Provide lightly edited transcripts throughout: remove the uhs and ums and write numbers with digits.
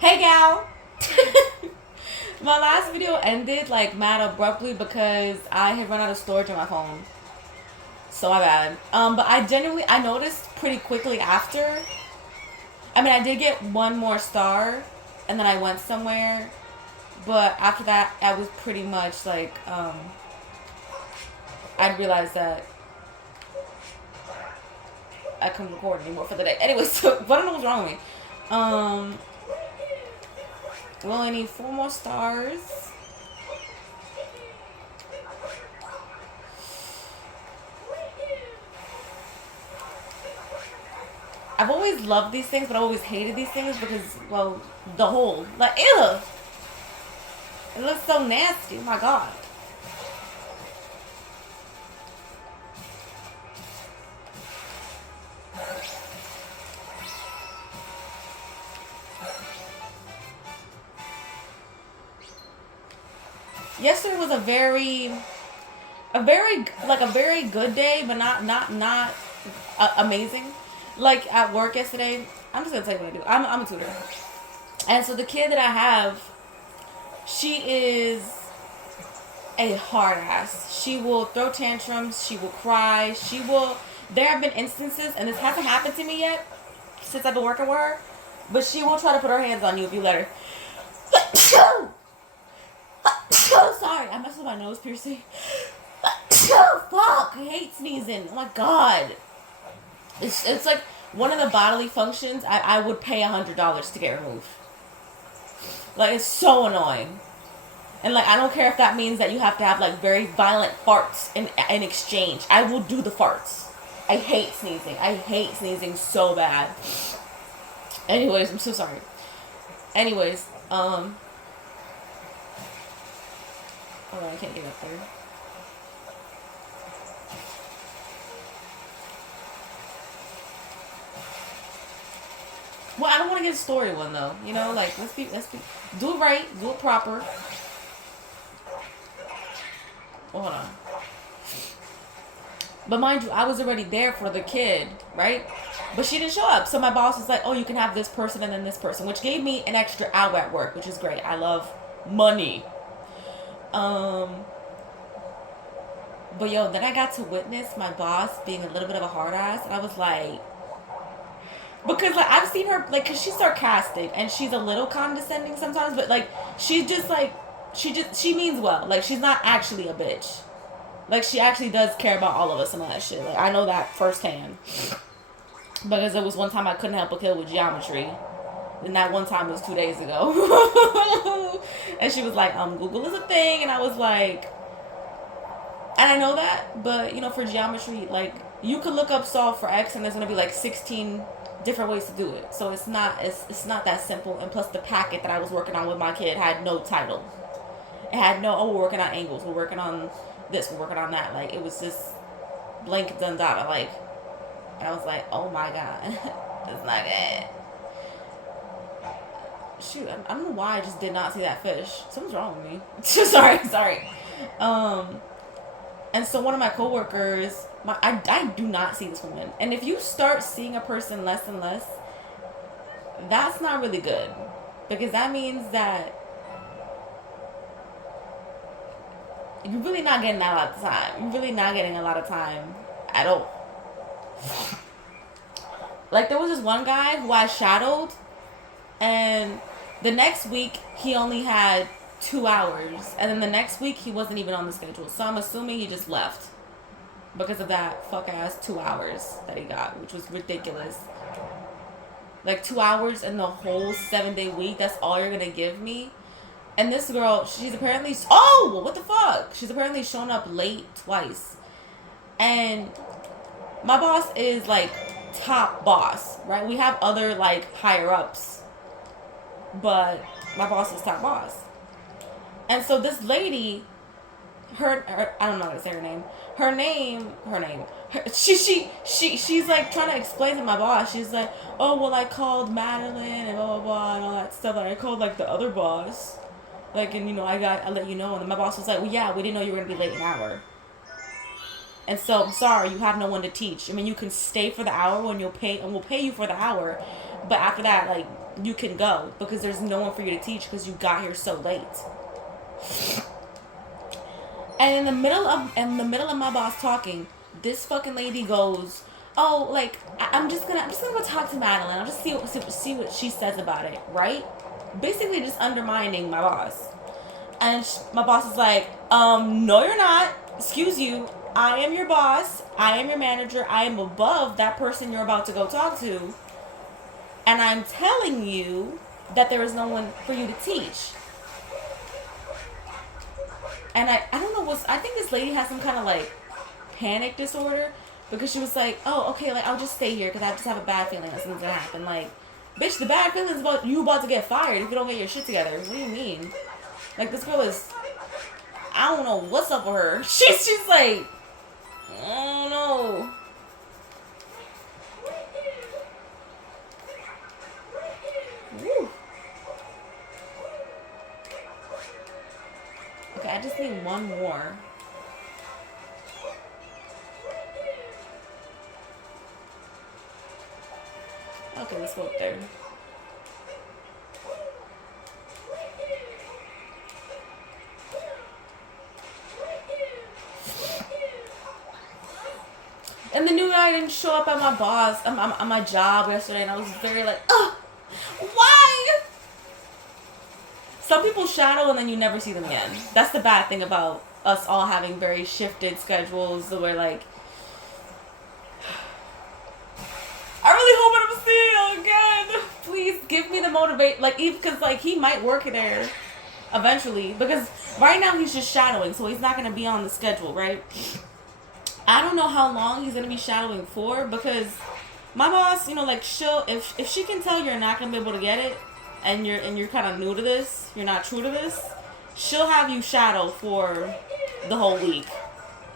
Hey gal! My last video ended like mad abruptly because I had run out of storage on my phone. So my bad. But I noticed pretty quickly after. I mean, I did get one more star, and then I went somewhere. But after that, I was pretty much like, I'd realized that I couldn't record anymore for the day. Anyway, so I don't know what's wrong with me. Um, we only need 4 more stars. I've always loved these things, but I always hated these things because, well, the hole. Like, ew! It looks so nasty. Oh my god. Yesterday was a very good day, but not amazing. Like at work yesterday, I'm just gonna tell you what I do. I'm a tutor, and so the kid that I have, she is a hard ass. She will throw tantrums. She will cry. She will. There have been instances, and this hasn't happened to me yet since I've been working with her, but she will try to put her hands on you if you let her. Sorry, I messed with my nose piercing. Fuck, I hate sneezing. Oh my god. It's like one of the bodily functions I would pay $100 to get removed. Like, it's so annoying. And like, I don't care if that means that you have to have like very violent farts in exchange. I will do the farts. I hate sneezing. I hate sneezing so bad. Anyways, I'm so sorry. Anyways, hold on, I can't get up there. Well, I don't want to get a story one though. You know, like let's be do it right, do it proper. Oh, hold on. But mind you, I was already there for the kid, right? But she didn't show up. So my boss was like, "Oh, you can have this person and then this person," which gave me an extra hour at work, which is great. I love money. But yo, then I got to witness my boss being a little bit of a hard ass, and I was like, because like I've seen her like, cause she's sarcastic and she's a little condescending sometimes, but like she just like she means well. Like she's not actually a bitch. Like she actually does care about all of us and all that shit. Like I know that firsthand because there was one time I couldn't help but kill with geometry. And that one time was 2 days ago. And she was like, Google is a thing. And I was like, and I know that, but you know, for geometry, like you could look up solve for X and there's gonna be like 16 different ways to do it. So it's not that simple. And plus the packet that I was working on with my kid had no title. It had no, oh, we're working on angles, we're working on this, we're working on that. Like it was just blank done data. Like, and I was like, oh my god. It's not good. Shoot, I don't know why I just did not see that fish. Something's wrong with me. sorry. And so one of my coworkers, I do not see this woman. And if you start seeing a person less and less, that's not really good. Because that means that you're really not getting a lot of time. You're really not getting a lot of time at all. Like there was this one guy who I shadowed, and the next week he only had 2 hours, and then the next week he wasn't even on the schedule. So I'm assuming he just left because of that fuck ass 2 hours that he got, which was ridiculous. Like 2 hours in the whole 7-day week. That's all you're gonna give me. And this girl, she's apparently what the fuck? She's apparently shown up late twice, and my boss is like top boss, right? We have other like higher ups, but my boss is top boss. And so this lady, her I don't know how to say her name. She's like trying to explain to my boss. She's like, oh well, I called Madeline and blah blah blah and all that stuff. And I called like the other boss, like, and you know I let you know. And then my boss was like, well yeah, we didn't know you were gonna be late an hour. And so I'm sorry, you have no one to teach. I mean, you can stay for the hour when we'll pay you for the hour, but after that, like you can go because there's no one for you to teach because you got here so late. And in the middle of my boss talking, this fucking lady goes, "Oh, like I'm just gonna go talk to Madeline. I'll just see what she says about it, right?" Basically, just undermining my boss. And my boss is like, no, you're not. Excuse you. I am your boss. I am your manager. I am above that person you're about to go talk to. And I'm telling you that there is no one for you to teach. And I don't know I think this lady has some kind of like panic disorder because she was like, oh, okay, like I'll just stay here because I just have a bad feeling that something's gonna happen. Like, bitch, the bad feeling is about you about to get fired if you don't get your shit together. What do you mean? Like, this girl is, I don't know what's up with her. She's like, I don't know. Woo. Okay, I just need one more. Okay, let's go up there. And the new guy didn't show up at my boss, on my job yesterday, and I was very like, ugh, why? Some people shadow and then you never see them again. That's the bad thing about us all having very shifted schedules where, like, I really hope I don't see you again. Please give me the motivate, like, even because, like, he might work there eventually, because right now he's just shadowing, so he's not going to be on the schedule, right? I don't know how long he's going to be shadowing for, because my boss, you know, like, if she can tell you're not going to be able to get it, and you're kind of new to this, you're not true to this, she'll have you shadow for the whole week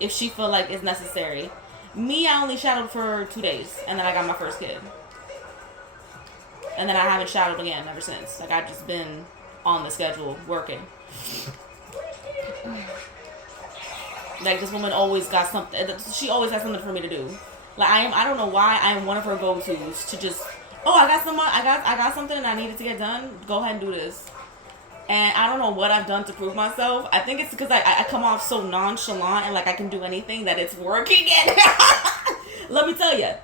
if she feel like it's necessary. Me, I only shadowed for 2 days, and then I got my first kid. And then I haven't shadowed again ever since. Like, I've just been on the schedule, working. Like, this woman always got something, she always has something for me to do. Like, I don't know why I am one of her go-tos to just, oh, I got something and I needed to get done, go ahead and do this. And I don't know what I've done to prove myself. I think it's because I come off so nonchalant and like I can do anything that it's working. And let me tell you,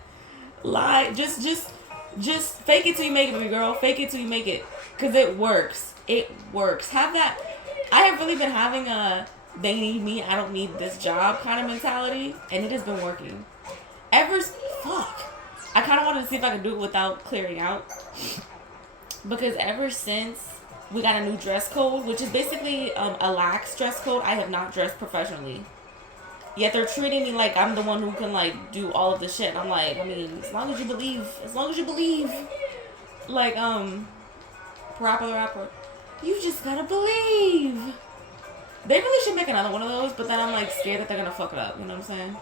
just fake it till you make it, baby girl. Fake it till you make it, cause it works. It works. Have that. I have really been having a they need me, I don't need this job kind of mentality, and it has been working. I kind of wanted to see if I could do it without clearing out, because ever since we got a new dress code, which is basically a lax dress code. I have not dressed professionally. Yet they're treating me like I'm the one who can like do all of the shit. And I'm like, I mean, as long as you believe. Like, rapper, you just gotta believe. They really should make another one of those, but then I'm like scared that they're gonna fuck it up. You know what I'm saying?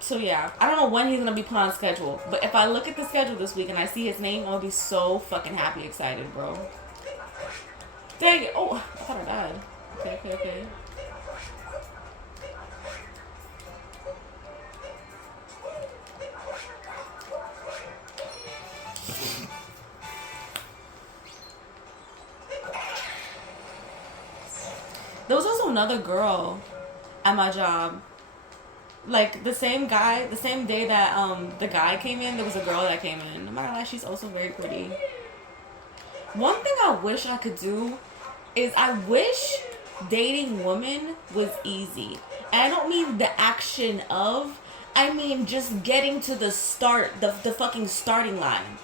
So yeah, I don't know when he's gonna be put on schedule, but if I look at the schedule this week and I see his name, I'll be so fucking happy, excited, bro. Dang it! Oh, I thought I died. Okay. There was also another girl at my job. Like, the same day that the guy came in, there was a girl that came in. No matter what, she's also very pretty. One thing I wish I could do is I wish dating women was easy. And I don't mean the action of, I mean just getting to the start, the fucking starting line.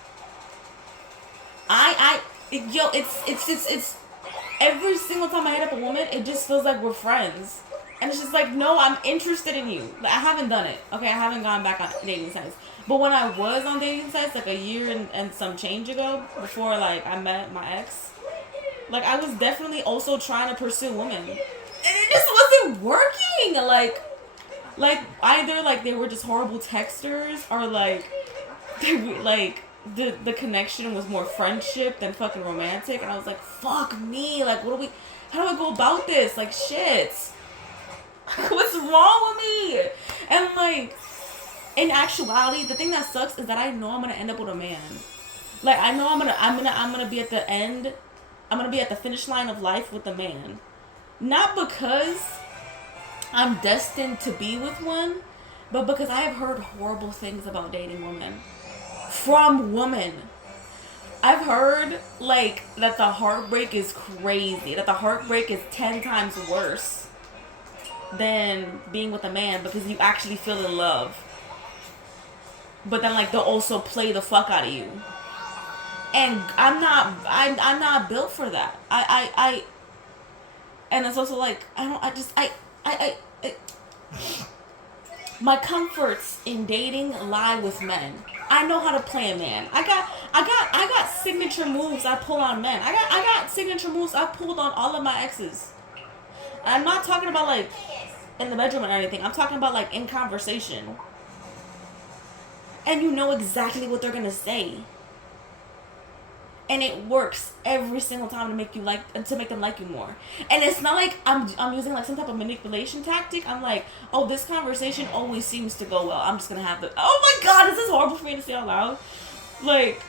It's every single time I hit up a woman, it just feels like we're friends. And it's just like, no, I'm interested in you. I haven't done it. Okay, I haven't gone back on dating sites. But when I was on dating sites, like a year and some change ago, before like I met my ex, like I was definitely also trying to pursue women. And it just wasn't working. Like either like they were just horrible texters, or like the connection was more friendship than fucking romantic, and I was like, fuck me, like what do we, how do I go about this? Like shit. What's wrong with me? And like in actuality, the thing that sucks is that I know I'm gonna end up with a man. Like I know I'm gonna be at the end. I'm gonna be at the finish line of life with a man. Not because I'm destined to be with one, but because I have heard horrible things about dating women. From women. I've heard like that the heartbreak is crazy. That the heartbreak is 10 times worse than being with a man because you actually feel in love. But then like they'll also play the fuck out of you. And I'm not built for that. I and it's also like I my comforts in dating lie with men. I know how to play a man. I got signature moves I pull on men. I got signature moves I pulled on all of my exes. I'm not talking about like in the bedroom or anything. I'm talking about like in conversation. And you know exactly what they're gonna say. And it works every single time to make them like you more. And it's not like I'm using like some type of manipulation tactic. I'm like, oh, this conversation always seems to go well. I'm just gonna have to. Oh my god, this is horrible for me to say out loud. Like,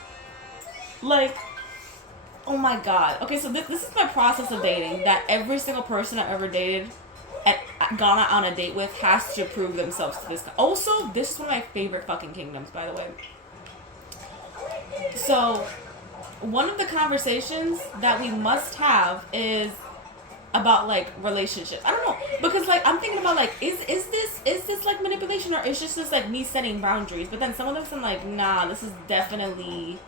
oh my god. Okay, so this is my process of dating. That every single person I've ever dated, gone out on a date with, has to prove themselves to this. Also, this is one of my favorite fucking kingdoms, by the way. So. One of the conversations that we must have is about like relationships. I don't know, because like I'm thinking about like is this like manipulation, or is just like me setting boundaries? But then some of them I'm like, nah, this is definitely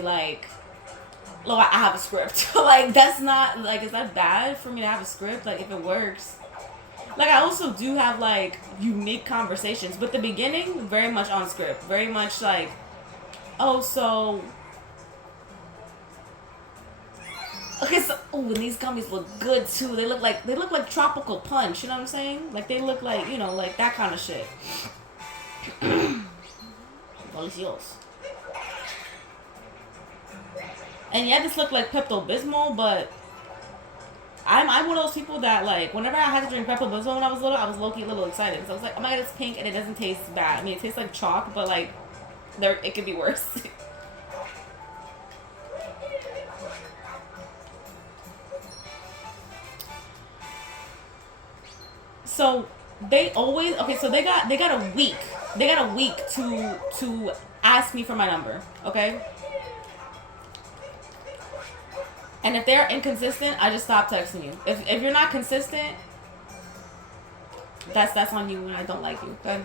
like, look, I have a script. Like that's not like, is that bad for me to have a script? Like if it works. Like I also do have like unique conversations, but the beginning very much on script, very much like. Oh, so... Okay, so... Oh, and these gummies look good, too. They look like tropical punch, you know what I'm saying? Like, they look like, you know, like that kind of shit. Delicioso. And yeah, this look like Pepto-Bismol, but... I'm one of those people that, like, whenever I had to drink Pepto-Bismol when I was little, I was low-key a little excited. Because I was like, oh my god, it's pink and it doesn't taste bad. I mean, it tastes like chalk, but, like... it could be worse. So they always so they got a week. They got a week to ask me for my number, okay? And if they're inconsistent, I just stop texting you. If you're not consistent, that's on you and I don't like you, okay?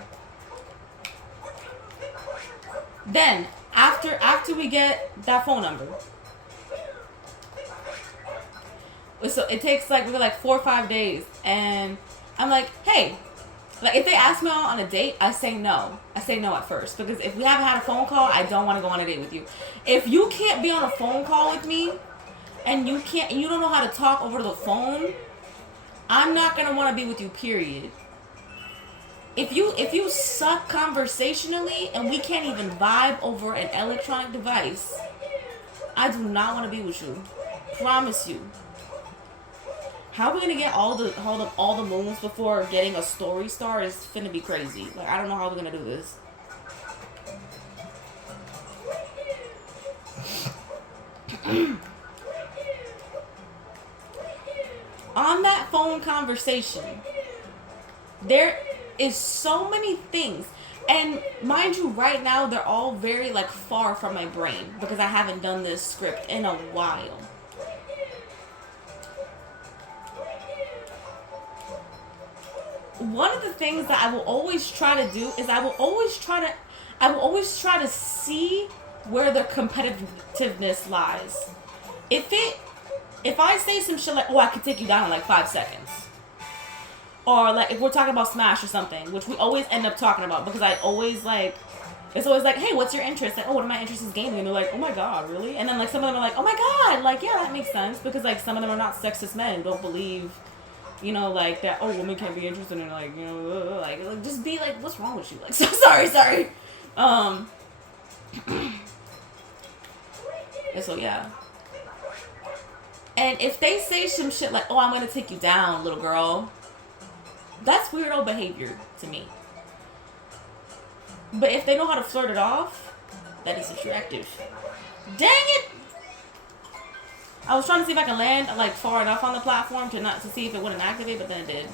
Then, after we get that phone number, so it takes like, maybe like 4 or 5 days, and I'm like, hey, like if they ask me out on a date, I say no. I say no at first, because if we haven't had a phone call, I don't want to go on a date with you. If you can't be on a phone call with me, and you don't know how to talk over the phone, I'm not gonna want to be with you, period. If you suck conversationally and we can't even vibe over an electronic device, I do not want to be with you. Promise you. How are we gonna get all the moons before getting a story star is finna be crazy. Like I don't know how we're gonna do this. On that phone conversation, there is so many things, and mind you, right now they're all very like far from my brain because I haven't done this script in a while. One of the things that I will always try to do is I will always try to see where their competitiveness lies. If I say some shit like, oh, I could take you down in like 5 seconds. Or like if we're talking about Smash or something, which we always end up talking about because I always like, it's always like, hey, what's your interest? Like, oh, one of my interests is gaming. And they're like, oh my god, really? And then like some of them are like, oh my god, like yeah, that makes sense, because like some of them are not sexist men and don't believe, you know, like that, oh, women can't be interested in like, you know, like just be like, what's wrong with you? Like, so sorry. And so yeah. And if they say some shit like, "Oh, I'm gonna take you down, little girl," that's weirdo behavior to me. But if they know how to flirt it off, that is attractive. Dang it! I was trying to see if I can land like far enough on the platform to see if it wouldn't activate, but then it did.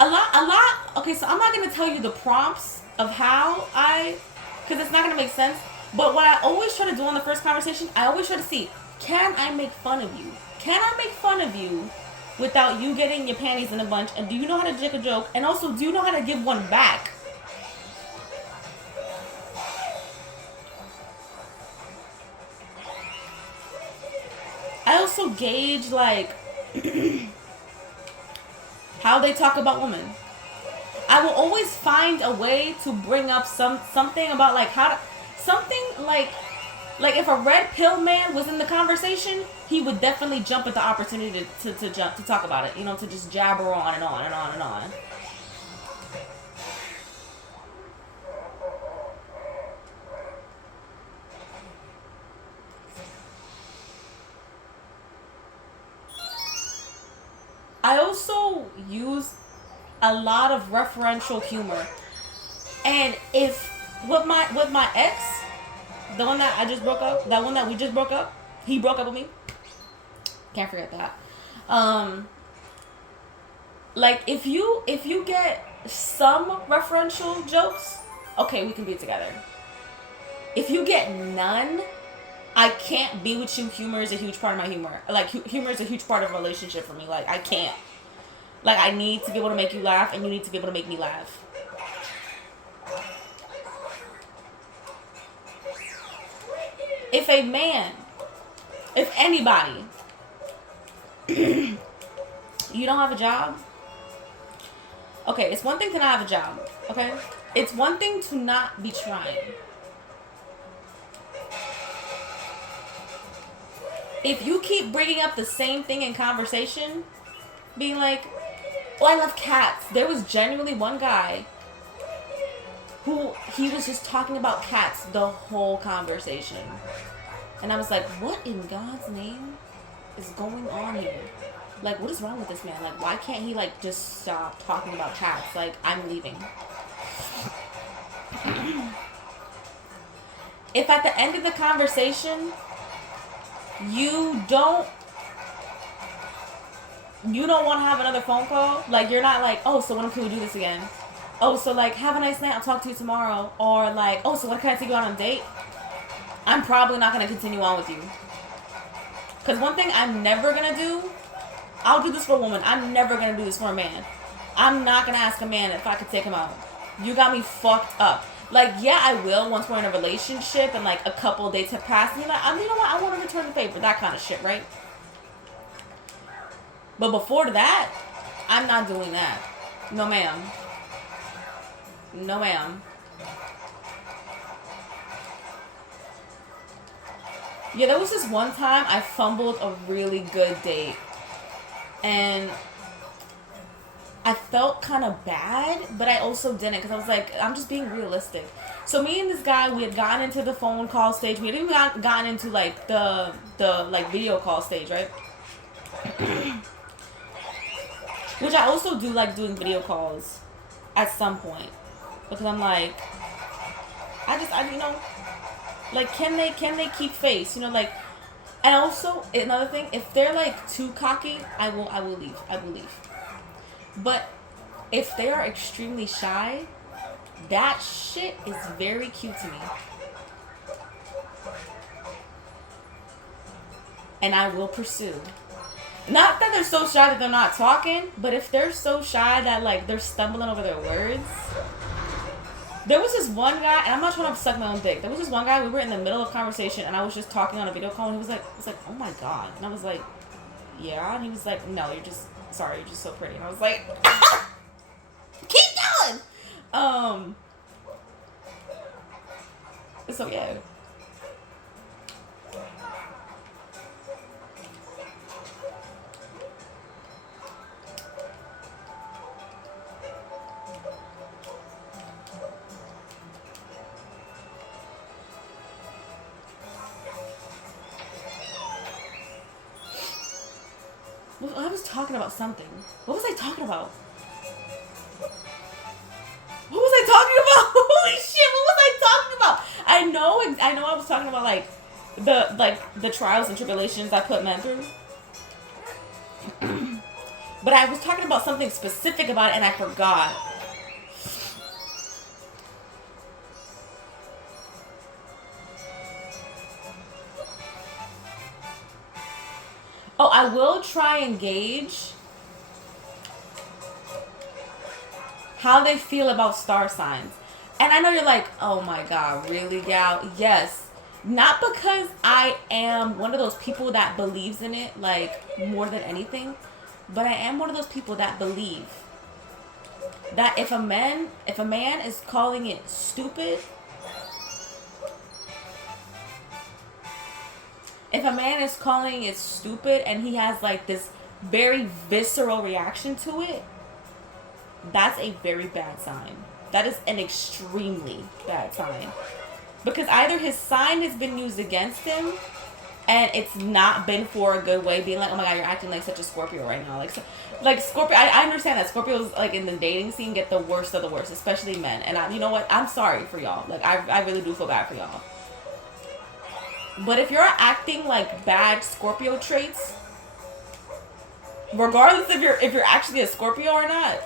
A lot. Okay, so I'm not gonna tell you the prompts of how because it's not gonna make sense. But what I always try to do on the first conversation, I always try to see, can I make fun of you? Can I make fun of you without you getting your panties in a bunch? And do you know how to take a joke? And also, do you know how to give one back? I also gauge like how they talk about women. I will always find a way to bring up something about like something like if a red pill man was in the conversation, he would definitely jump at the opportunity to talk about it, to just jabber on and on and on and on. I also use a lot of referential humor, and if with my ex, the one that I just broke up, that one that we just broke up, he broke up with me. Can't forget that. Like if you get some referential jokes, okay, we can be together. If you get none, I can't be with you. Humor is a huge part of my humor. Like humor is a huge part of a relationship for me. Like I can't. Like I need to be able to make you laugh, and you need to be able to make me laugh. If a man, if anybody, you don't have a job. Okay, it's one thing to not have a job. Okay, it's one thing to not be trying. If you keep bringing up the same thing in conversation, being like, "Oh, I love cats." There was genuinely one guy who he was just talking about cats the whole conversation. And I was like, what in God's name is going on here? Like, what is wrong with this man? Like, why can't he, like, just stop talking about cats? Like, I'm leaving. If at the end of the conversation, you don't want to have another phone call, like, you're not like, "Oh, so when can we do this again? Oh, so, like, have a nice night, I'll talk to you tomorrow." Or, like, "Oh, so when can I take you out on a date?" I'm probably not going to continue on with you. Because one thing I'm never going to do, I'll do this for a woman. I'm never going to do this for a man. I'm not going to ask a man if I could take him out. You got me fucked up. Like, yeah, I will once we're in a relationship and, like, a couple of dates have passed. And you're like, you know what? I want to return the favor. That kind of shit, right? But before that, I'm not doing that. No, ma'am. No, ma'am. Yeah, there was this one time I fumbled a really good date. And I felt kind of bad, but I also didn't, because I was like, I'm just being realistic. So me and this guy, we had gotten into the phone call stage. We had even gotten into like the like video call stage, right? Which I also do like doing video calls at some point, because I'm like, like, can they keep face? Like, and also another thing, if they're like too cocky, I will leave. But if they are extremely shy, that shit is very cute to me. And I will pursue. Not that they're so shy that they're not talking, but if they're so shy that like they're stumbling over their words. There was this one guy, and I'm not trying to suck my own dick. There was this one guy, we were in the middle of a conversation, and I was just talking on a video call, and he was like, "Oh my God." And I was like, "Yeah." And he was like, "No, you're just so pretty." And I was like, keep going! So yeah. I was talking about something. What was I talking about? What was I talking about? Holy shit! What was I talking about? I know. I was talking about like the trials and tribulations I put men through. But I was talking about something specific about it, and I forgot. Oh, I will try and gauge how they feel about star signs. And I know you're like, oh my god, really, gal? Yes. Not because I am one of those people that believes in it, like, more than anything, but I am one of those people that believe that if a man is calling it stupid, if a man is calling it stupid and he has like this very visceral reaction to it, that's a very bad sign. That is an extremely bad sign. Because either his sign has been used against him and it's not been for a good way, being like, oh my god, you're acting like such a Scorpio right now. Like Scorpio, I understand that Scorpios, like, in the dating scene, get the worst of the worst, especially men. And you know what? I'm sorry for y'all. Like, I really do feel bad for y'all. But if you're acting like bad Scorpio traits, regardless if you're actually a Scorpio or not,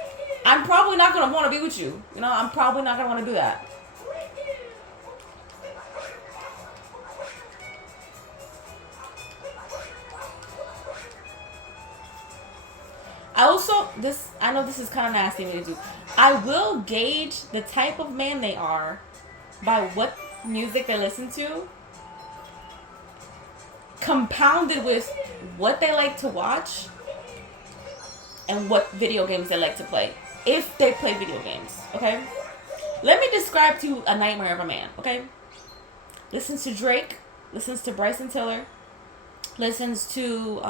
I'm probably not going to want to be with you. You know, I'm probably not going to want to do that. I know this is kind of nasty of me to do. I will gauge the type of man they are by what music they listen to, compounded with what they like to watch and what video games they like to play. If they play video games, okay? Let me describe to you a nightmare of a man, okay? Listens to Drake, listens to Bryson Tiller, listens to,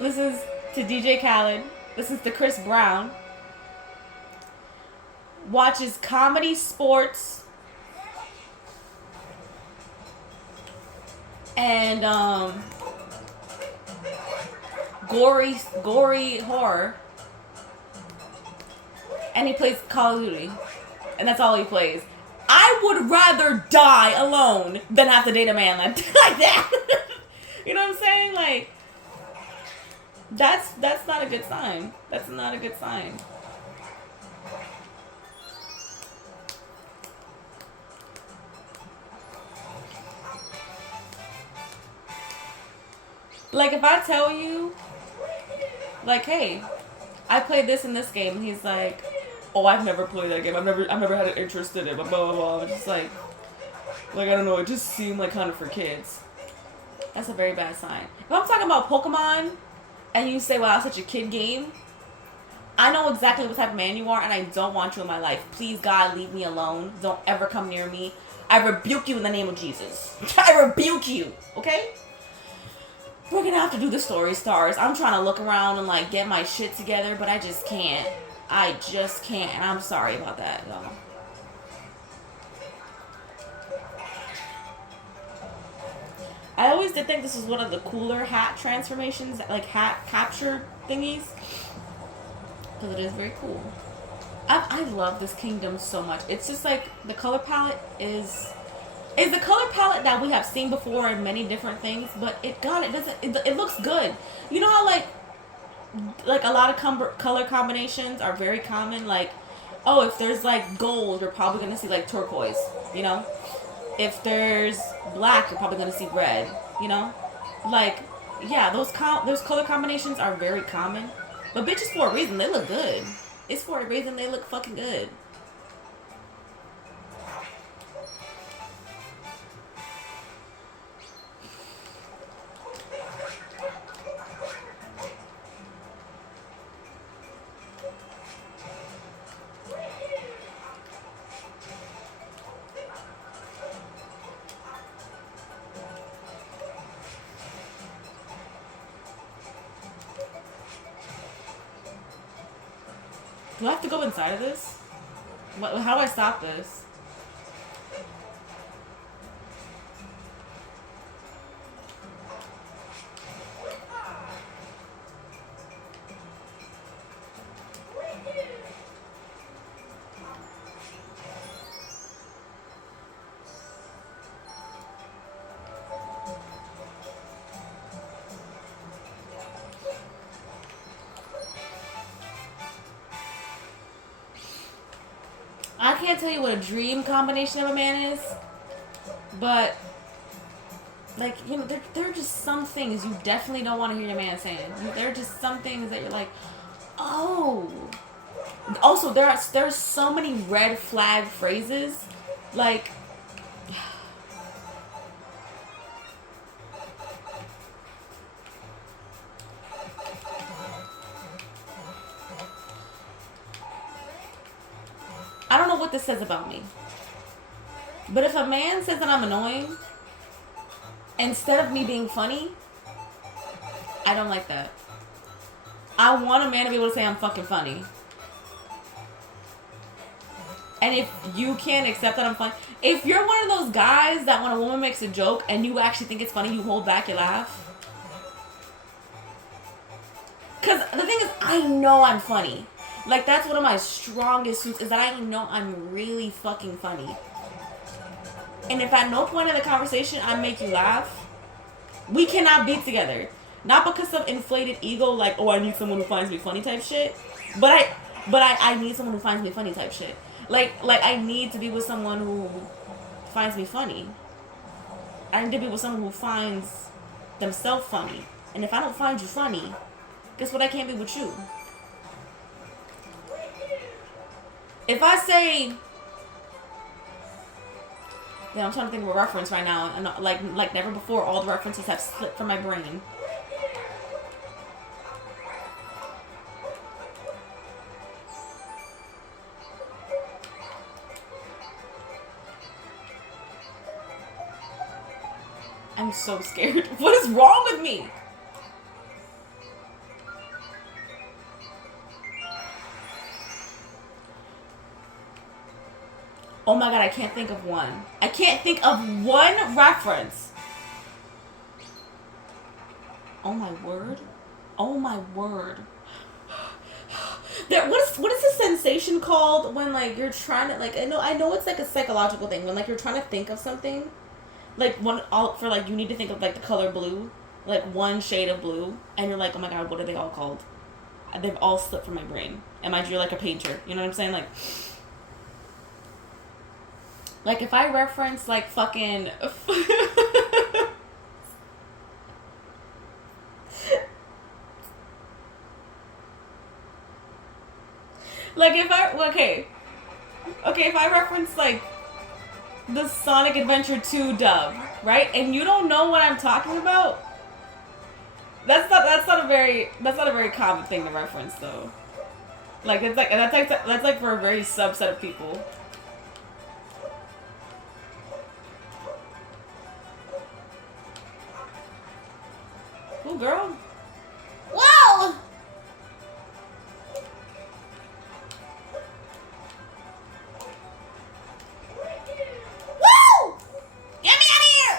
listens to DJ Khaled, listens to Chris Brown, watches comedy, sports, and gory horror, and he plays Call of Duty, and that's all he plays. I would rather die alone than have to date a man like that. You know what I'm saying? Like, that's not a good sign. That's not a good sign. Like, if I tell you, like, hey, I played this in this game, and he's like, oh, I've never played that game. I've never had an interest in it. Blah blah blah. It's just like I don't know. It just seemed like kind of for kids. That's a very bad sign. If I'm talking about Pokemon, and you say, wow, such a kid game, I know exactly what type of man you are, and I don't want you in my life. Please, God, leave me alone. Don't ever come near me. I rebuke you in the name of Jesus. I rebuke you. Okay? We're gonna have to do the story stars. I'm trying to look around and like get my shit together, but I just can't. I just can't, and I'm sorry about that, y'all. I always did think this was one of the cooler hat transformations, like hat capture thingies, because it is very cool. I love this kingdom so much. It's just like the color palette is the color palette that we have seen before in many different things, but it looks good. You know how like a lot of color combinations are very common. Like, oh, if there's like gold, you're probably gonna see like turquoise. You know, if there's black, you're probably gonna see red. You know, like, yeah, those color combinations are very common. But bitches, for a reason, they look good. It's for a reason they look fucking good. Do I have to go inside of this? How do I stop this? I can't tell you what a dream combination of a man is, but like, you know, there are just some things you definitely don't want to hear your man saying. There are just some things that you're like, oh. Also, there's so many red flag phrases, like. I don't know what this says about me. But if a man says that I'm annoying, instead of me being funny, I don't like that. I want a man to be able to say I'm fucking funny. And if you can't accept that I'm funny, if you're one of those guys that when a woman makes a joke and you actually think it's funny, you hold back your laugh. Because the thing is, I know I'm funny. Like, that's one of my strongest suits, is that I know I'm really fucking funny. And if at no point in the conversation I make you laugh, we cannot be together. Not because of inflated ego, like, oh, I need someone who finds me funny type shit. But I need someone who finds me funny type shit. Like I need to be with someone who finds me funny. I need to be with someone who finds themselves funny. And if I don't find you funny, guess what? I can't be with you. If I say, yeah, I'm trying to think of a reference right now, and like never before, all the references have slipped from my brain. I'm so scared. What is wrong with me? Oh my god, I can't think of one. I can't think of one reference. Oh my word. Oh my word. What is the sensation called when like you're trying to like I know it's like a psychological thing when like you're trying to think of something, like you need to think of like the color blue, like one shade of blue, and you're like, oh my god, what are they all called? They've all slipped from my brain. And mind you, you're like a painter, you know what I'm saying? Like if I reference like fucking like if I reference like the Sonic Adventure 2 dub, right? And you don't know what I'm talking about? That's not a very common thing to reference though. Like that's like for a very subset of people. Ooh, girl. Whoa! Woo! Get me out of here!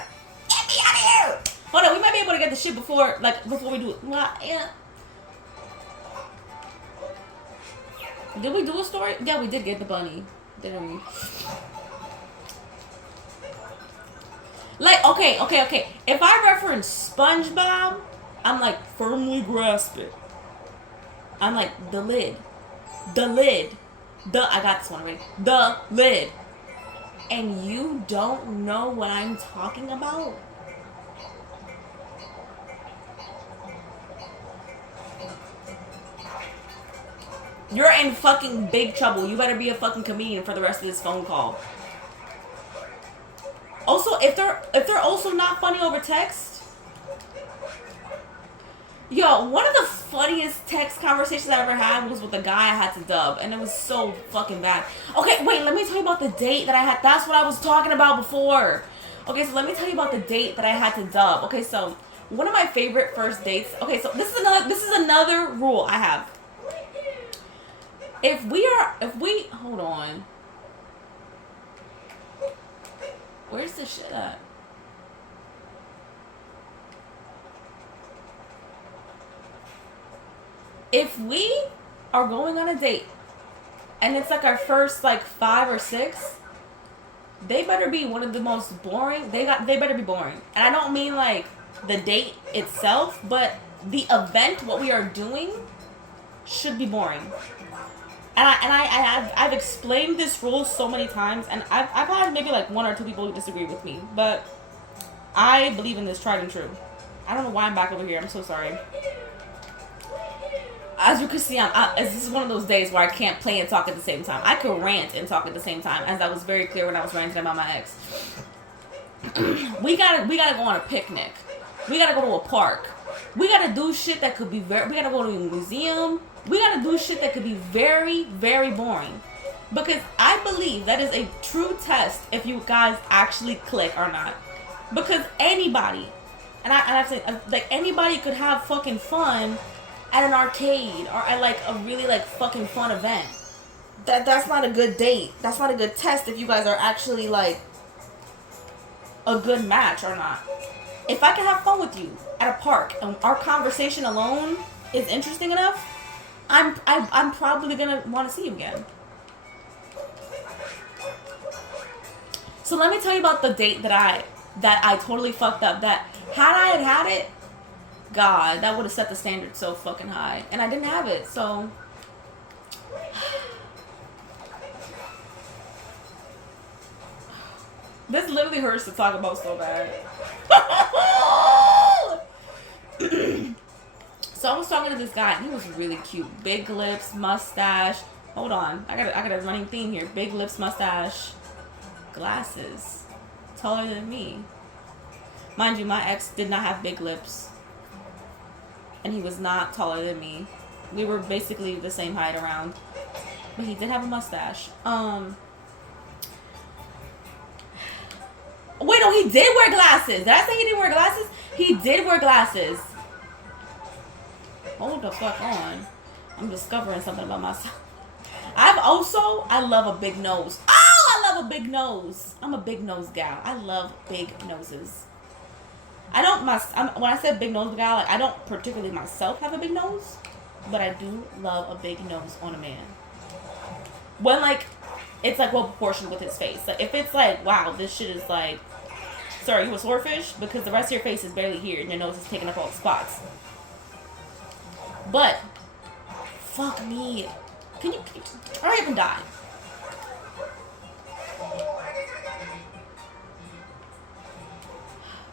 Get me out of here! Hold on, we might be able to get the shit before we do it. Yeah. Did we do a story? Yeah, we did get the bunny, didn't we? Like, okay. If I reference SpongeBob, I'm like, firmly grasp it. I'm like, the lid. I got this one already. The lid. And you don't know what I'm talking about? You're in fucking big trouble. You better be a fucking comedian for the rest of this phone call. Also, if they're also not funny over text, yo, one of the funniest text conversations I ever had was with a guy I had to dub, and it was so fucking bad. Okay, wait, let me tell you about the date that I had. That's what I was talking about before. Okay, so let me tell you about the date that I had to dub. Okay, so one of my favorite first dates. Okay, so this is another rule I have. If we hold on. Where's the shit at? If we are going on a date and it's like our first like 5 or 6, they better be one of the most boring. They better be boring. And I don't mean like the date itself, but the event, what we are doing, should be boring. I've explained this rule so many times, and I've had maybe like one or two people who disagree with me, but I believe in this tried and true. I don't know why I'm back over here. I'm so sorry. As you can see, this is one of those days where I can't play and talk at the same time. I could rant and talk at the same time, as I was very clear when I was ranting about my ex. we gotta go on a picnic. We gotta go to a park. We gotta do shit that could be very. We gotta go to a museum. We gotta do shit that could be very, very boring. Because I believe that is a true test if you guys actually click or not. Because anybody, and I've said, like, anybody could have fucking fun at an arcade or at like a really like fucking fun event. That's not a good date. That's not a good test if you guys are actually like a good match or not. If I can have fun with you at a park and our conversation alone is interesting enough, I'm probably gonna want to see you again. So let me tell you about the date that I totally fucked up. That had I had it, God, that would have set the standard so fucking high. And I didn't have it, so. This literally hurts to talk about so bad. So I was talking to this guy, and he was really cute. Big lips, mustache. Hold on, I got a running theme here. Big lips, mustache, glasses. Taller than me. Mind you, my ex did not have big lips. And he was not taller than me. We were basically the same height around. But he did have a mustache. Wait, no, he did wear glasses. Did I say he didn't wear glasses? He did wear glasses. Hold the fuck on. I'm discovering something about myself. I love a big nose. Oh, I love a big nose. I'm a big nose gal. I love big noses. When I said big nose gal, like, I don't particularly myself have a big nose, but I do love a big nose on a man. When like, it's like well proportioned with his face. Like if it's like, wow, this shit is like, sorry, you a swordfish? Because the rest of your face is barely here and your nose is taking up all the spots. But, fuck me. Can you hurry up and die?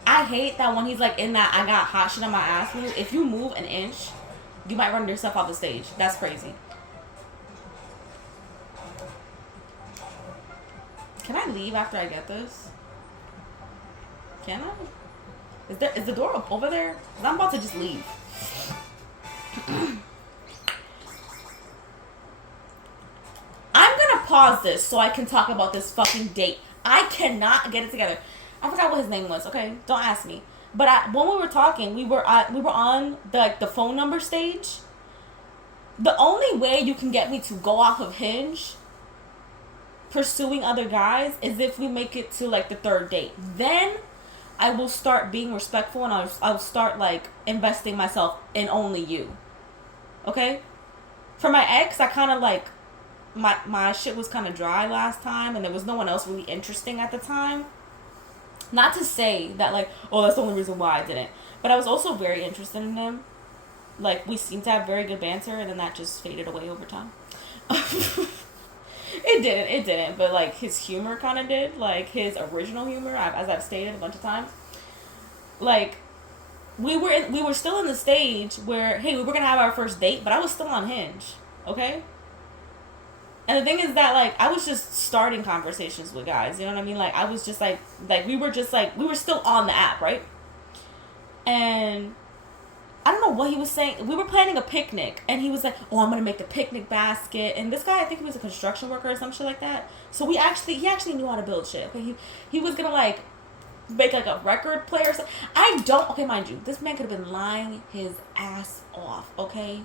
I hate that when he's like in that I got hot shit on my ass move. If you move an inch, you might run yourself off the stage. That's crazy. Can I leave after I get this? Can I? Is the door up over there? 'Cause I'm about to just leave. I'm gonna pause this so I can talk about this fucking date. I cannot get it together. I forgot what his name was. Okay, don't ask me. But when we were talking, we were on the phone number stage. The only way you can get me to go off of Hinge pursuing other guys is if we make it to like the third date. Then I will start being respectful and I'll start like investing myself in only you. Okay? For my ex, I kind of like my shit was kind of dry last time and there was no one else really interesting at the time. Not to say that like, oh, that's the only reason why I didn't. But I was also very interested in him. Like, we seemed to have very good banter, and then that just faded away over time. It didn't. But, like, his humor kind of did. Like, his original humor, as I've stated a bunch of times. Like, we were still in the stage where, hey, we were going to have our first date, but I was still on Hinge. Okay? And the thing is that, like, I was just starting conversations with guys. You know what I mean? Like, I was just, like, we were still on the app, right? And I don't know what he was saying. We were planning a picnic. And he was like, oh, I'm going to make the picnic basket. And this guy, I think he was a construction worker or some shit like that. So he actually knew how to build shit. Okay? He was going to, like, make, like, a record player or something. Okay, mind you, this man could have been lying his ass off, okay?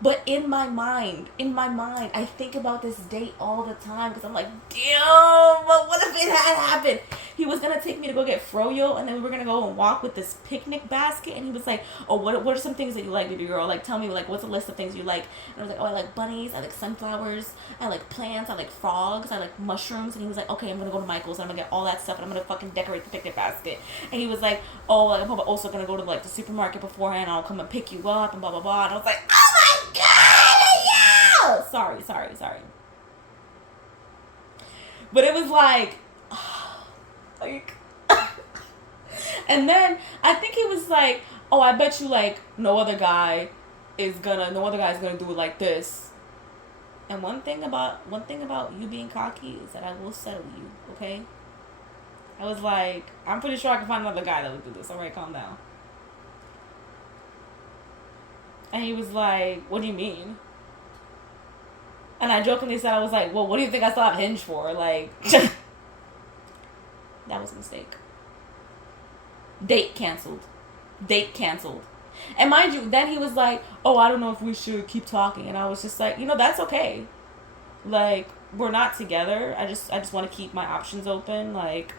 But in my mind, I think about this date all the time because I'm like, damn, but what if it had happened? He was going to take me to go get froyo and then we were going to go and walk with this picnic basket. And he was like, oh, what are some things that you like, baby girl? Like, tell me, like, what's a list of things you like? And I was like, oh, I like bunnies. I like sunflowers. I like plants. I like frogs. I like mushrooms. And he was like, okay, I'm going to go to Michael's and I'm going to get all that stuff and I'm going to fucking decorate the picnic basket. And he was like, oh, like, I'm also going to go to, like, the supermarket beforehand. I'll come and pick you up and blah, blah, blah. And I was like, oh my God, yes! sorry. But it was like, like, and then I think he was like, oh, I bet you like no other guy's gonna do it like this. And one thing about you being cocky is that I will settle you, okay? I was like, I'm pretty sure I can find another guy that would do this. Alright, calm down. And he was like, what do you mean? And I jokingly said, I was like, well, what do you think I still have Hinge for? Like, that was a mistake. Date canceled. And mind you, then he was like, oh, I don't know if we should keep talking. And I was just like, that's okay. Like, we're not together. I just want to keep my options open. Like,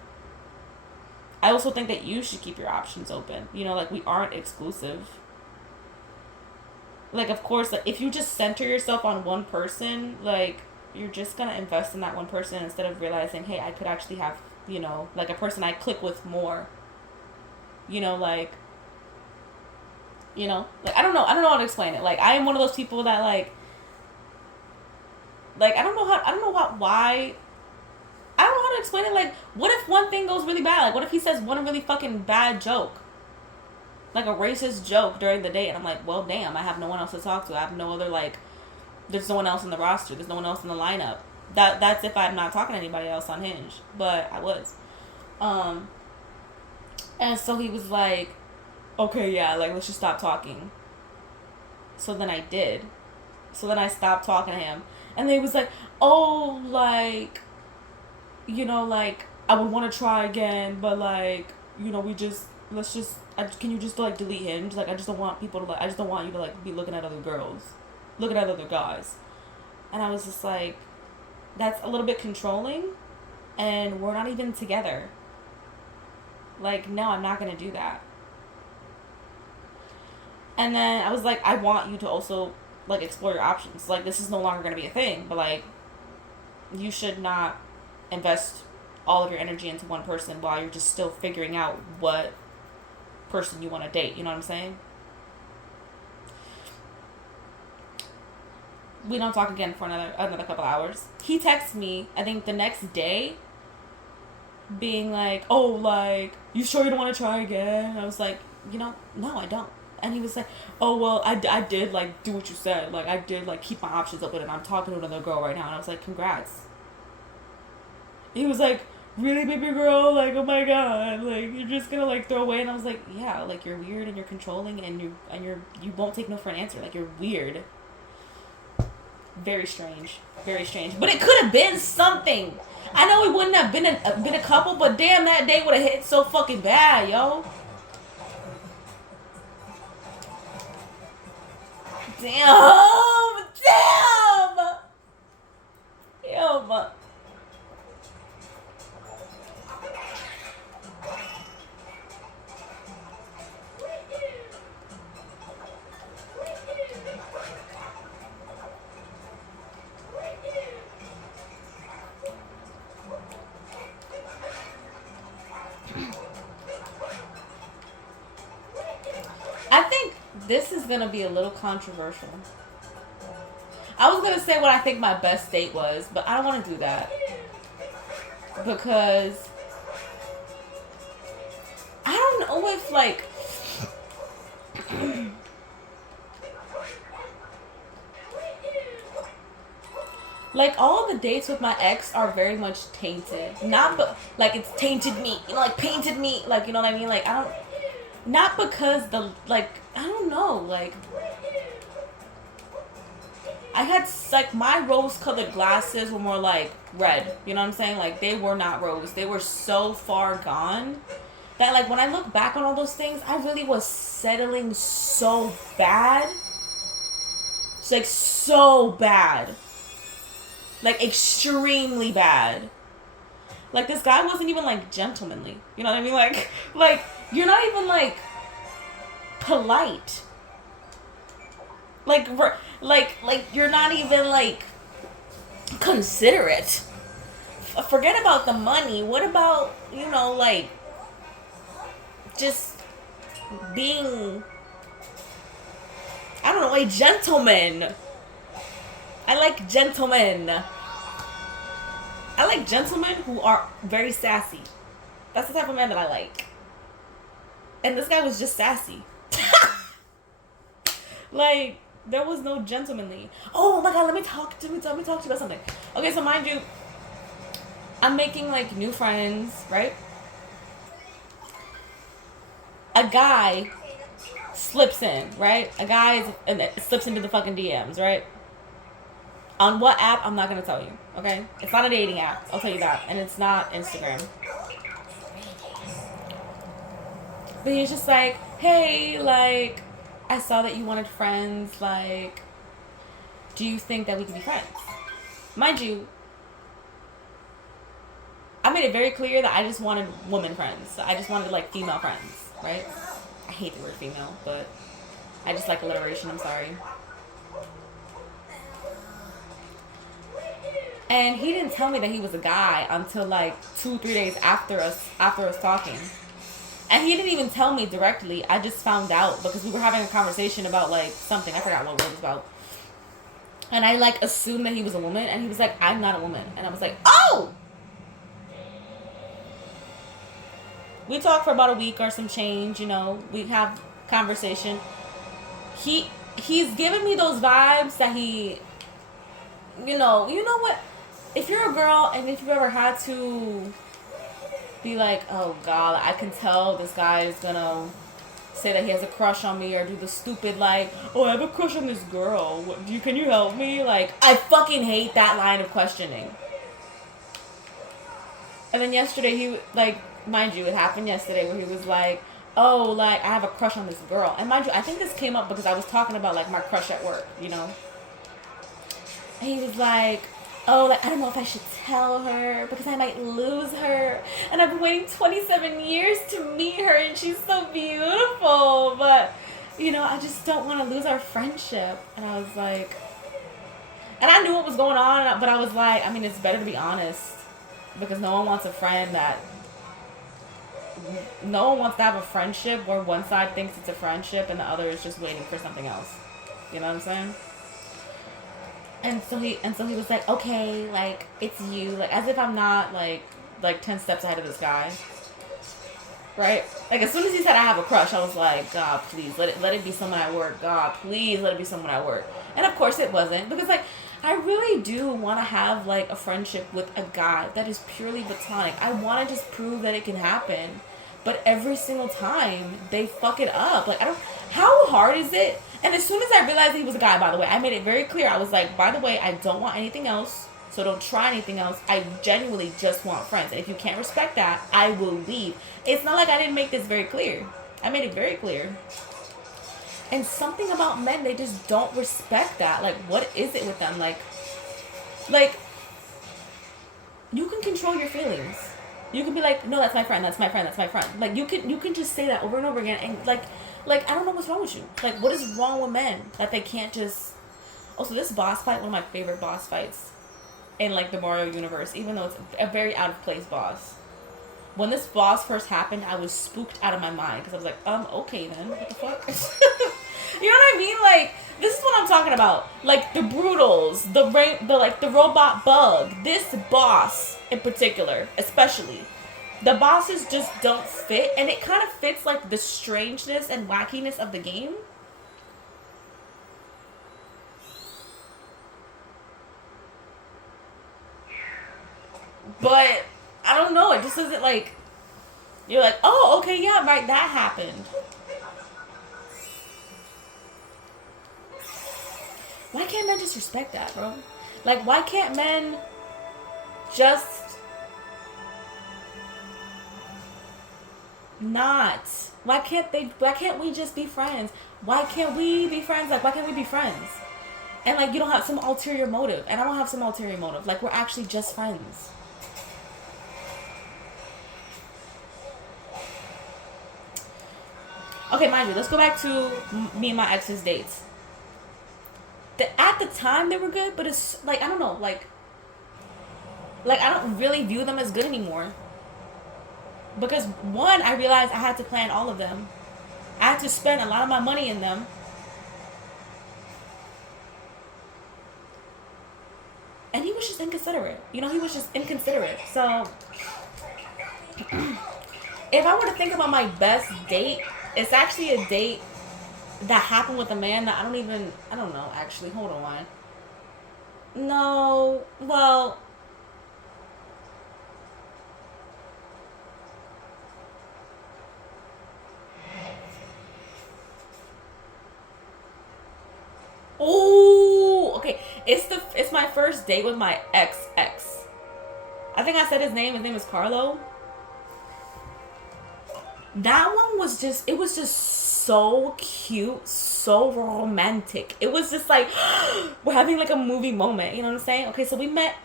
I also think that you should keep your options open. Like, we aren't exclusive. Like, of course, like, if you just center yourself on one person, like, you're just going to invest in that one person instead of realizing, hey, I could actually have, like, a person I click with more. Like, I don't know how to explain it. Like, I am one of those people that, like, I don't know how to explain it. Like, what if one thing goes really bad? Like, what if he says one really fucking bad joke? Like, a racist joke during the date. And I'm like, well, damn, I have no one else to talk to. I have no other, like, there's no one else in the roster. There's no one else in the lineup. That's if I'm not talking to anybody else on Hinge. But I was. And so he was like, okay, yeah, like, let's just stop talking. So then I did. So then I stopped talking to him. And then he was like, oh, like, like, I would want to try again, but, like, can you just, like, delete Hinge? Like, I just don't want you to, like, be looking at other guys. And I was just like, that's a little bit controlling, and we're not even together. Like, no, I'm not going to do that. And then I was like, I want you to also, like, explore your options. Like, this is no longer going to be a thing, but, like, you should not invest all of your energy into one person while you're just still figuring out what person you want to date. You know what I'm saying? We don't talk again for another couple hours. He texted me, I think the next day, being like, oh, like, you sure you don't want to try again? And I was like, no, I don't. And he was like, oh, well, I did, like, do what you said. Like, I did, like, keep my options open, and I'm talking to another girl right now. And I was like, congrats. He was like, really, baby girl? Like, oh my god. Like, you're just gonna, like, throw away? And I was like, yeah, like, you're weird, and you're controlling, and you won't take no for an answer. Like, you're weird. Very strange. But it could have been something. I know it wouldn't have been a couple, but damn, that day would have hit so fucking bad, yo. Damn. Yo, I think this is gonna be a little controversial. I was gonna say what I think my best date was, but I don't want to do that because I don't know if, like, like, all the dates with my ex are very much tainted. Not, but, like, it's tainted me, like, painted me, like, you know what I mean? Like, I don't, not because I don't know, like, I had, like, my rose-colored glasses were more, like, red, you know what I'm saying? Like, they were not rose. They were so far gone that, like, when I look back on all those things, I really was settling so bad. It's, like, so bad. Like, extremely bad. Like, this guy wasn't even, like, gentlemanly. You know what I mean? Like, you're not even, like, polite. Like, you're not even, like, considerate. Forget about the money. What about, like, just being, I don't know, a gentleman. I like gentlemen. I like gentlemen who are very sassy. That's the type of man that I like. And this guy was just sassy. Like, there was no gentlemanly. Oh my god, let me talk to you about something. Okay, so mind you, I'm making like new friends, right? A guy slips in, right? A guy slips into the fucking DMs, right? On what app? I'm not gonna tell you. Okay, it's not a dating app. I'll tell you that, and it's not Instagram. But he's just like, hey, like, I saw that you wanted friends. Like, do you think that we could be friends? Mind you, I made it very clear that I just wanted woman friends. So I just wanted like female friends, right? I hate the word female, but I just like alliteration. I'm sorry. And he didn't tell me that he was a guy until like 2-3 days after us talking. And he didn't even tell me directly. I just found out because we were having a conversation about like something. I forgot what it was about. And I like assumed that he was a woman, and he was like, I'm not a woman. And I was like, oh! We talk for about a week or some change, you know. We have conversation. He's giving me those vibes that he, you know what? If you're a girl and if you've ever had to be like, oh god, I can tell this guy is gonna say that he has a crush on me, or do the stupid like, oh, I have a crush on this girl. Can you help me? Like, I fucking hate that line of questioning. And then yesterday he like, mind you, it happened yesterday where he was like, oh, like, I have a crush on this girl. And mind you, I think this came up because I was talking about like my crush at work, you know. And he was like, oh, like, I don't know if I should tell her because I might lose her. And I've been waiting 27 years to meet her, and she's so beautiful. But, you know, I just don't want to lose our friendship. And I was like, and I knew what was going on, but I was like, I mean, it's better to be honest, because no one wants a friend that, no one wants to have a friendship where one side thinks it's a friendship and the other is just waiting for something else. You know what I'm saying? And so he was like, okay, like, it's you, like, as if I'm not like 10 steps ahead of this guy, right? Like, as soon as he said I have a crush, I was like, God, please let it be someone at work. God, please let it be someone at work. And of course it wasn't, because like, I really do want to have like a friendship with a guy that is purely platonic. I want to just prove that it can happen, but every single time they fuck it up. Like, how hard is it? And as soon as I realized he was a guy, by the way, I made it very clear. I was like, by the way, I don't want anything else, so don't try anything else. I genuinely just want friends. And if you can't respect that, I will leave. It's not like I didn't make this very clear. I made it very clear. And something about men, they just don't respect that. Like, what is it with them? Like, you can control your feelings. You can be like, no, that's my friend, that's my friend, that's my friend. Like, you can just say that over and over again, and like, I don't know what's wrong with you. Like, what is wrong with men that they can't just... Also, this boss fight, one of my favorite boss fights in, like, the Mario universe, even though it's a very out-of-place boss. When this boss first happened, I was spooked out of my mind, because I was like, okay then, what the fuck? You know what I mean? Like, this is what I'm talking about. Like, the Brutals, the robot bug, this boss in particular, especially. The bosses just don't fit, and it kind of fits like the strangeness and wackiness of the game. But I don't know, it just doesn't like, you're like, oh, okay, yeah, right, that happened. Why can't men just respect that, bro? Like, why can't men just not? Why can't we just be friends? Why can't we be friends? Like, why can't we be friends? And like, you don't have some ulterior motive, and I don't have some ulterior motive. Like, we're actually just friends. Okay, mind you, let's go back to me and my ex's dates. At the time they were good, but it's like, I don't know, like I don't really view them as good anymore. Because one, I realized I had to plan all of them. I had to spend a lot of my money in them. And he was just inconsiderate. You know, he was just inconsiderate. So, if I were to think about my best date, it's actually a date that happened with a man that I don't know, actually. Hold on. No, well, oh, okay. It's my first date with my ex. I think I said his name. His name is Carlo. That one was just, it was just so cute, so romantic. It was just like we're having like a movie moment. You know what I'm saying? Okay, so we met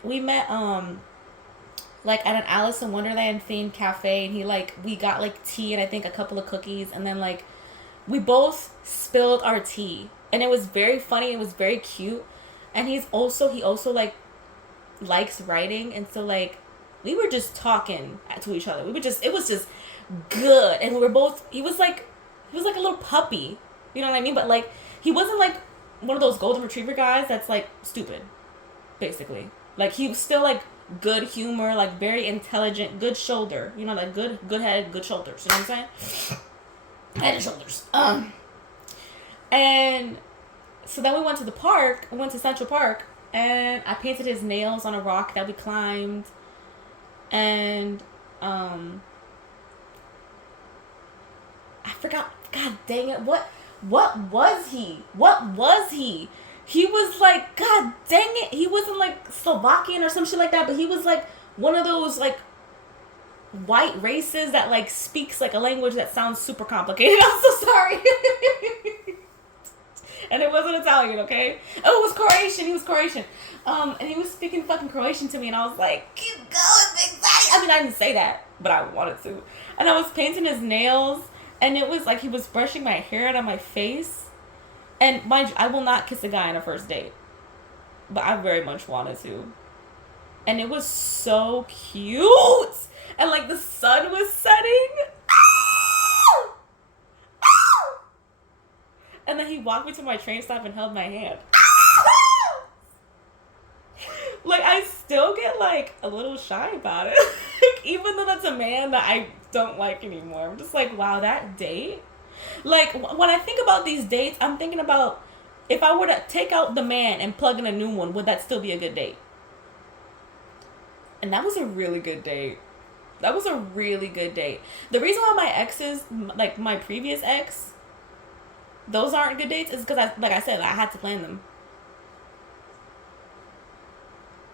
like at an Alice in Wonderland themed cafe, and we got like tea and I think a couple of cookies, and then like we both spilled our tea, and it was very funny. It was very cute, and he also like likes writing, and so like we were just talking to each other. It was just good, and we were both. He was like a little puppy, you know what I mean? But like he wasn't like one of those golden retriever guys that's like stupid, basically. Like he was still like good humor, like very intelligent, good shoulder, you know, like good head, good shoulders. You know what I'm saying? Head and shoulders. And so then we went to the park. We went to Central Park, and I painted his nails on a rock that we climbed, and I forgot. God dang it! What was he? What was he? He was like, God dang it! He wasn't like Slovakian or some shit like that, but he was like one of those like white races that like speaks like a language that sounds super complicated. I'm so sorry. And it wasn't Italian, okay? Oh, it was Croatian. He was Croatian. And he was speaking fucking Croatian to me, and I was like, keep going, big daddy. I mean, I didn't say that, but I wanted to. And I was painting his nails, and it was like he was brushing my hair out of my face. And mind you, I will not kiss a guy on a first date, but I very much wanted to. And it was so cute. And like the sun was setting. And then he walked me to my train stop and held my hand. Like, I still get, like, a little shy about it. Even though that's a man that I don't like anymore. I'm just like, wow, that date? Like, when I think about these dates, I'm thinking about if I were to take out the man and plug in a new one, would that still be a good date? And that was a really good date. That was a really good date. The reason why my exes, like my previous ex, those aren't good dates is because like I said, I had to plan them.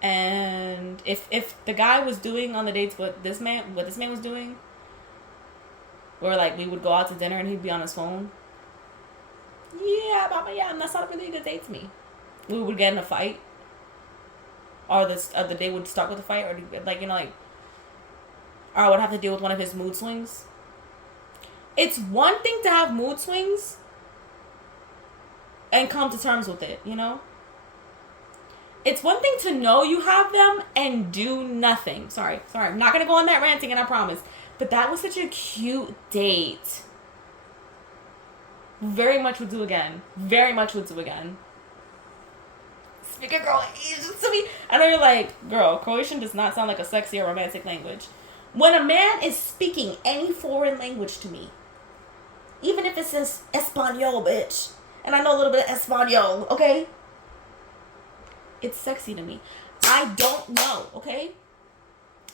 And if the guy was doing on the dates what this man was doing, where like we would go out to dinner and he'd be on his phone, that's not a really good date to me. We would get in a fight, or the day would start with a fight, or like, you know, like, or I would have to deal with one of his mood swings. It's one thing to have mood swings and come to terms with it, you know? It's one thing to know you have them and do nothing. Sorry. I'm not going to go on that ranting, and I promise. But that was such a cute date. Very much would do again. Speaking of Croatian to me, I know you're like, girl, Croatian does not sound like a sexy or romantic language. When a man is speaking any foreign language to me, even if it says Espanol, bitch, and I know a little bit of Espanol, okay? It's sexy to me. I don't know, okay?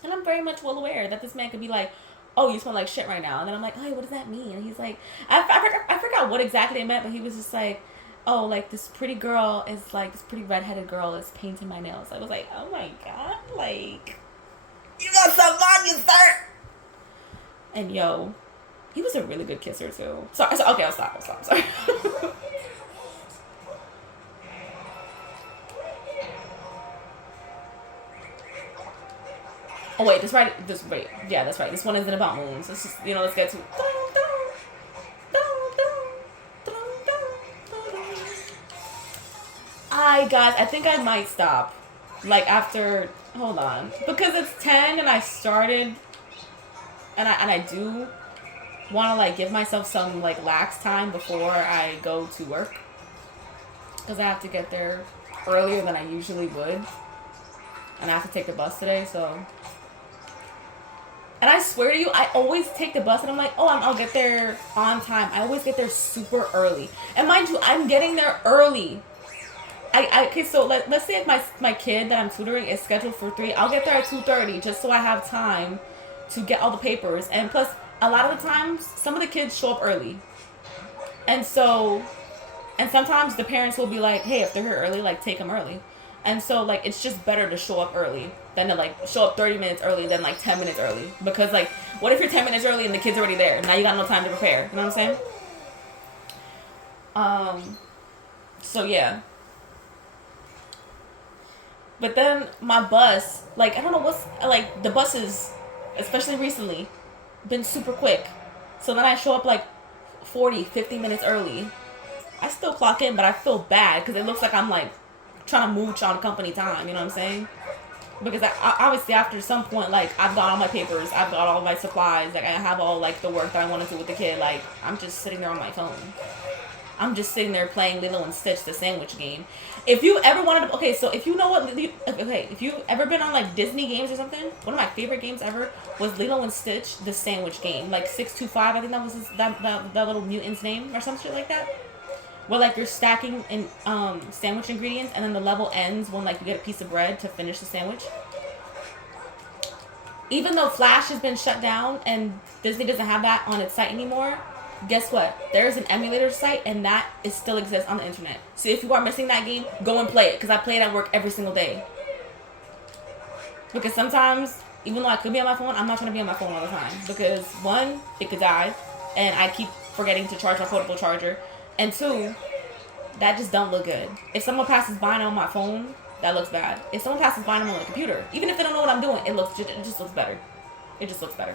And I'm very much well aware that this man could be like, oh, you smell like shit right now. And then I'm like, oh, what does that mean? And he's like, I forgot what exactly it meant, but he was just like, oh, like this pretty redheaded girl is painting my nails. I was like, oh my God, like, you got some on you, sir. And yo, he was a really good kisser too. Sorry, okay, I'll stop. Sorry. Oh wait, that's right. Yeah, that's right. This one isn't about moons. Let's just, let's get to. Guys, I think I might stop. Like after, hold on, because it's 10 and I started, and I do want to like give myself some like lax time before I go to work, because I have to get there earlier than I usually would. and I have to take the bus today, so. And I swear to you, I always take the bus and I'm like, oh, I'll get there on time. I always get there super early. And mind you, I'm getting there early. Okay, so let's say if my kid that I'm tutoring is scheduled for 3, I'll get there at 2:30 just so I have time to get all the papers. And plus, a lot of the times, some of the kids show up early. And sometimes the parents will be like, hey, if they're here early, like, take them early. And so, like, it's just better to show up early than to, like, show up 30 minutes early than, like, 10 minutes early. Because, like, what if you're 10 minutes early and the kid's already there? Now you got no time to prepare. You know what I'm saying? So, yeah. But then my bus, like, I don't know what's, like, the buses, especially recently, been super quick. So then I show up, like, 40, 50 minutes early. I still clock in, but I feel bad because it looks like I'm, like, trying to mooch on company time, you know what I'm saying? Because I obviously after some point, like, I've got all my papers, I've got all my supplies, like, I have all, like, the work that I want to do with the kid, like, I'm just sitting there on my phone. I'm just sitting there playing Lilo and Stitch, the sandwich game. If you ever wanted to, okay, so if you know what, okay, if you've ever been on, like, Disney games or something, one of my favorite games ever was Lilo and Stitch, the sandwich game. Like, 625, I think that was that little mutant's name or some shit like that. Where, like, you're stacking in sandwich ingredients, and then the level ends when, like, you get a piece of bread to finish the sandwich. Even though Flash has been shut down and Disney doesn't have that on its site anymore, guess what? There's an emulator site, and that still exists on the internet. So if you are missing that game, go and play it, because I play it at work every single day. Because sometimes, even though I could be on my phone, I'm not trying to be on my phone all the time. Because, 1, it could die, and I keep forgetting to charge my portable charger. And 2, that just don't look good. If someone passes by on my phone, that looks bad. If someone passes by on the computer, even if they don't know what I'm doing, it just looks better. It just looks better.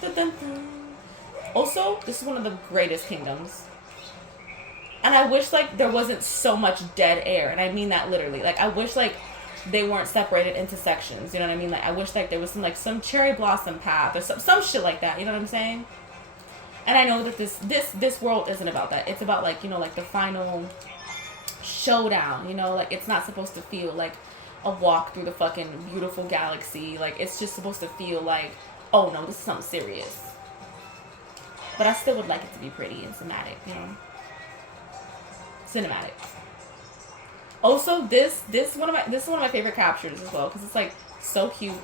Dun, dun, dun. Also, this is one of the greatest kingdoms. And I wish, like, there wasn't so much dead air. And I mean that literally. Like, I wish, like, they weren't separated into sections. You know what I mean? Like, I wish, like, there was some cherry blossom path or some shit like that. You know what I'm saying? And I know that this world isn't about that. It's about, like, you know, like, the final showdown. You know, like, it's not supposed to feel like a walk through the fucking beautiful galaxy. Like, it's just supposed to feel like, oh no, this is something serious. But I still would like it to be pretty and cinematic, you know? Cinematic. Also, this is one of my favorite captures as well, because it's, like, so cute,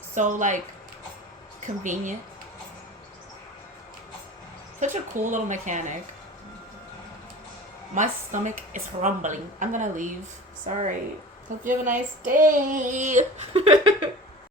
so, like, convenient. Such a cool little mechanic. My stomach is rumbling. I'm gonna leave. Sorry. Hope you have a nice day.